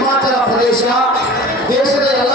ಹಿಮಾಚಲ ಪ್ರದೇಶ ದೇಶದ ಎಲ್ಲ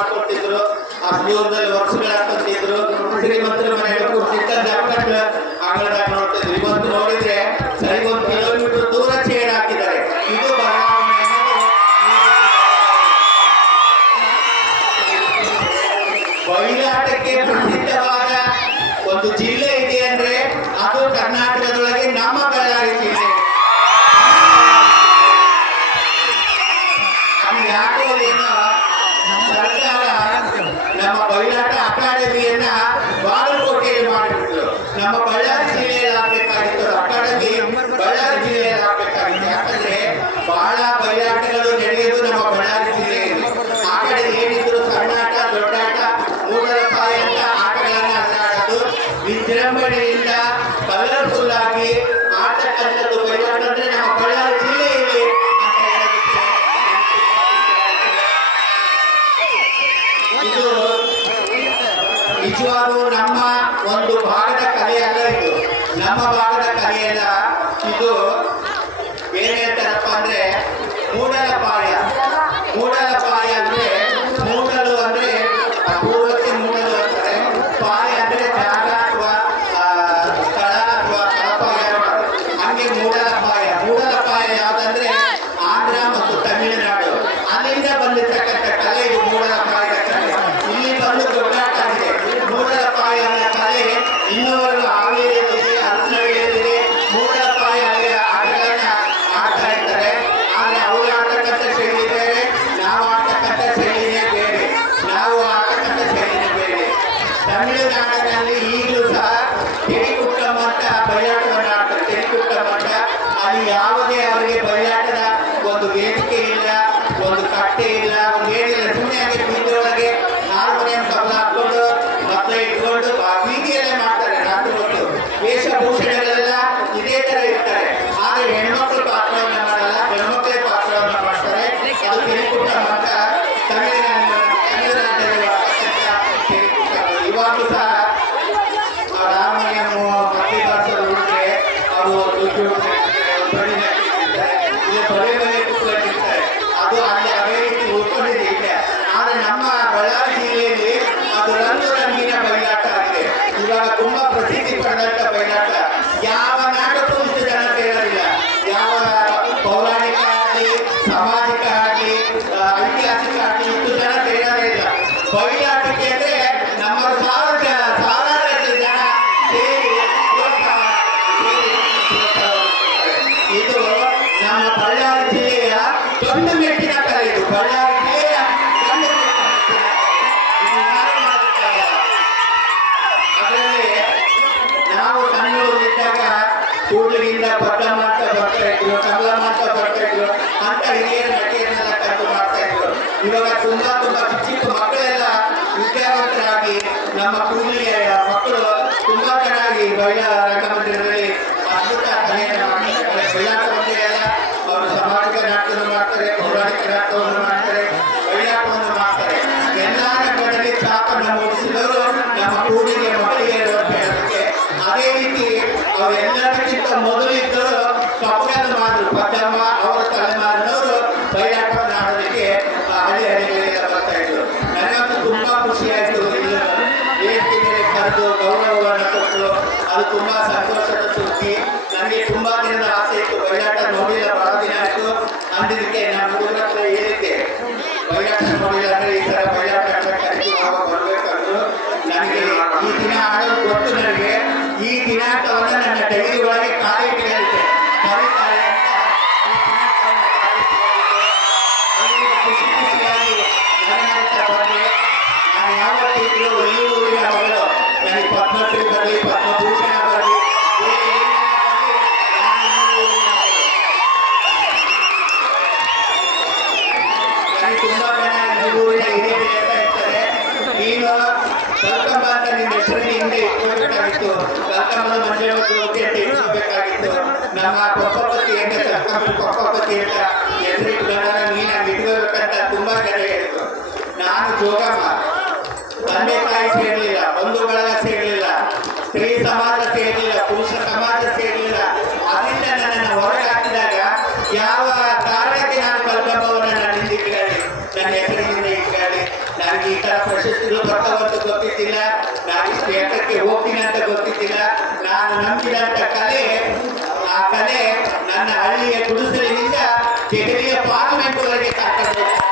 ಮಾಡಿಕೊಡ್ತಿದ್ರು ಆ ಜೀವನದಲ್ಲಿ ವರ್ಷಗಳಾಗ್ತಿದ್ರು ಶ್ರೀಮಂತರ ಮನೆ ಮಾತನಾಡೋದಕ್ಕೆ ಹಳಿ ಹಳಿಗಳಿಂದ ಬರ್ತಾ ಇದ್ರು ನನಗಂತೂ ತುಂಬಾ ಖುಷಿಯಾಯಿತು ಕರೆದು ಗೌರವವನ್ನು ಕೊಟ್ಟರು ಅದು ತುಂಬಾ ಸಂತೋಷದ ಸುದ್ದಿ. ನನಗೆ ತುಂಬಾ ತುಂಬಾ ಜನ ಅರಿಪೂರಿಯಾಗಿದೆ ಹೇಳ್ತಾ ಹಿಂದೆ ಇಟ್ಕೋಬೇಕಾಗಿತ್ತು ಕಲ್ಕಂಬದ ಮದುವೆ ಹೋಗಿ ನಮ್ಮ ತುಂಬಾ ಜನ ನಾನು ಜೋಗಮ್ಮ. ತಂದೆ ತಾಯಿ ಸೇರಲಿಲ್ಲ. ಬಂಧು ಸೇರಿ के बाद में देता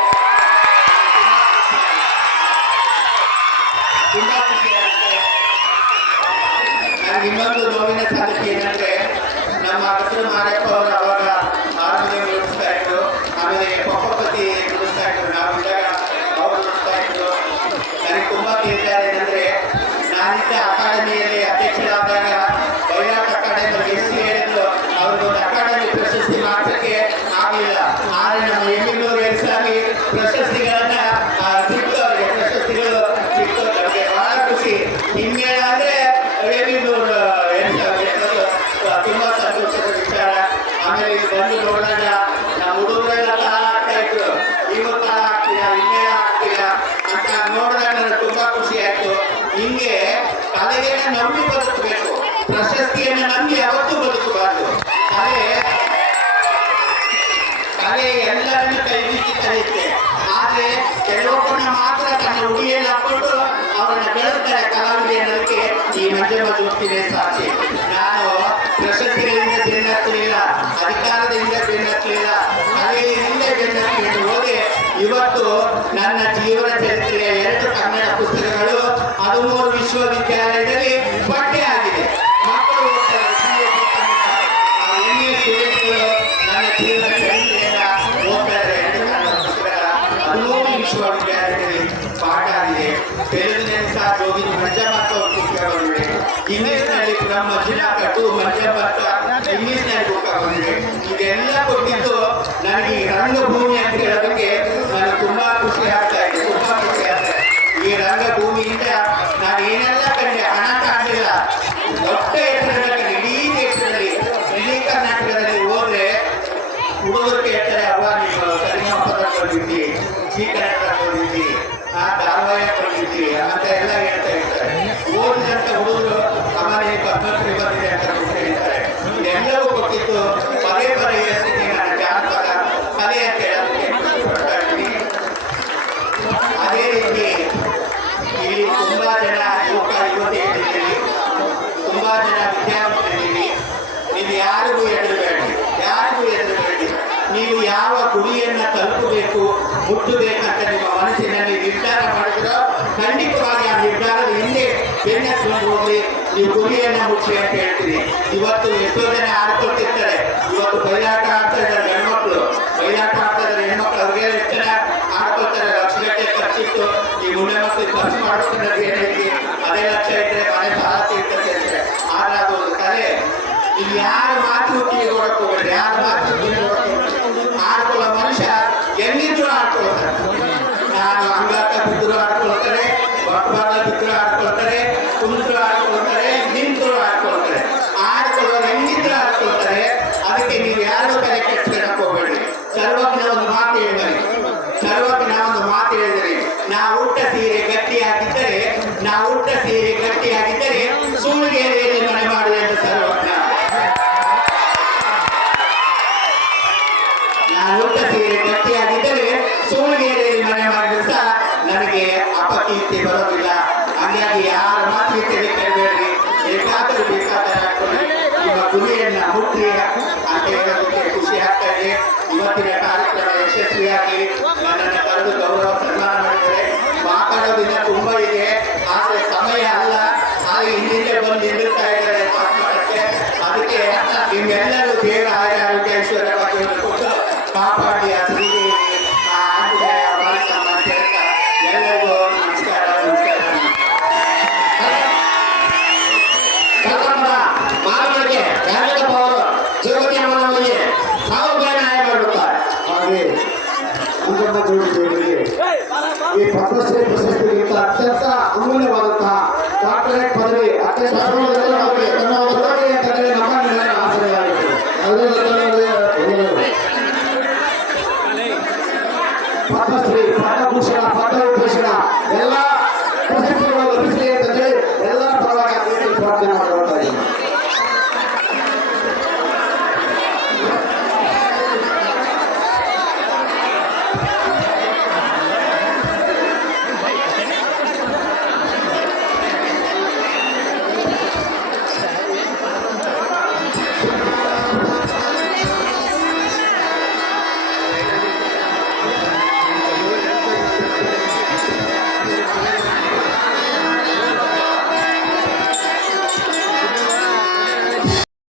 Inés ರಂಗಭೂಮಿ ಅಂತ ಹೇಳೋದಕ್ಕೆ ನನಗೆ ತುಂಬಾ ಖುಷಿ ಆಗ್ತಾ ಇದೆ ತುಂಬಾ ಖುಷಿ ಆಗ್ತಾ ಇದೆ. ಈ ರಂಗಭೂಮಿಯಿಂದ Yeah.